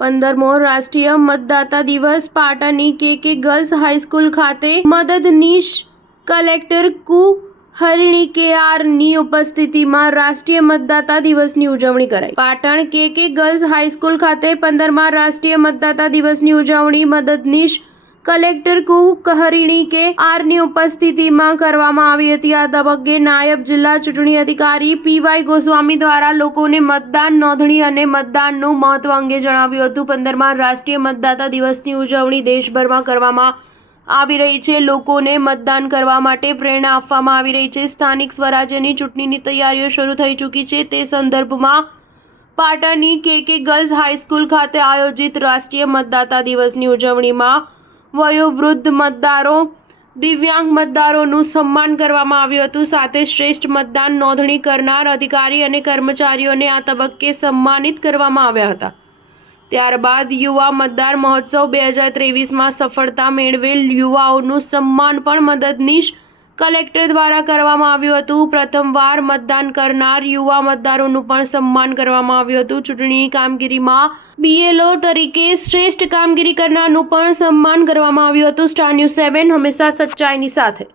15મો રાષ્ટ્રીય મતદાતા દિવસ પાટણની કે ગર્લ્સ હાઈસ્કૂલ ખાતે મદદનીશ કલેક્ટર કુ હરિણી KRની ઉપસ્થિતિમાં રાષ્ટ્રીય મતદાતા દિવસની ઉજવણી કરાઈ। પાટણ કે ગર્લ્સ હાઈસ્કૂલ ખાતે 15મા રાષ્ટ્રીય મતદાતા દિવસની ઉજવણી મદદનીશ કલેક્ટર કુ હરિણી KRની ઉપસ્થિતિમાં કરવામાં આવી હતી। આ તબક્કે નાયબ જિલ્લા ચૂંટણી અધિકારી PY ગોસ્વામી દ્વારા લોકોને મતદાન નોંધણી અને મતદાનનું મહત્વ અંગે જણાવ્યું હતું। 15મા રાષ્ટ્રીય મતદાતા દિવસની ઉજવણી દેશભરમાં કરવામાં આવી રહી છે। લોકોને મતદાન કરવા માટે પ્રેરણા આપવામાં આવી રહી છે। સ્થાનિક સ્વરાજ્યની ચૂંટણીની તૈયારીઓ શરૂ થઈ ચૂકી છે। તે સંદર્ભમાં પાટણની કે ગર્લ્સ હાઈસ્કૂલ ખાતે આયોજિત રાષ્ટ્રીય મતદાતા દિવસની ઉજવણીમાં વયોવૃદ્ધ મતદારો, દિવ્યાંગ મતદારોનું સન્માન કરવામાં આવ્યું હતું। સાથે શ્રેષ્ઠ મતદાન નોંધણી કરનાર અધિકારી અને કર્મચારીઓને આ તબક્કે સન્માનિત કરવામાં આવ્યા હતા। ત્યારબાદ યુવા મતદાર મહોત્સવ 2023માં સફળતા મેળવેલ યુવાઓનું સન્માન પણ મદદનીશ કલેક્ટર દ્વારા કરવામાં આવ્યું હતું। પ્રથમવાર મતદાન કરનાર યુવા મતદારોનું પણ સન્માન કરવામાં આવ્યું હતું। ચૂંટણીની કામગીરીમાં BLO તરીકે શ્રેષ્ઠ કામગીરી કરનારનું પણ સન્માન કરવામાં આવ્યું હતું। સ્ટાર ન્યૂઝ 7 હંમેશા સચ્ચાઈની સાથે।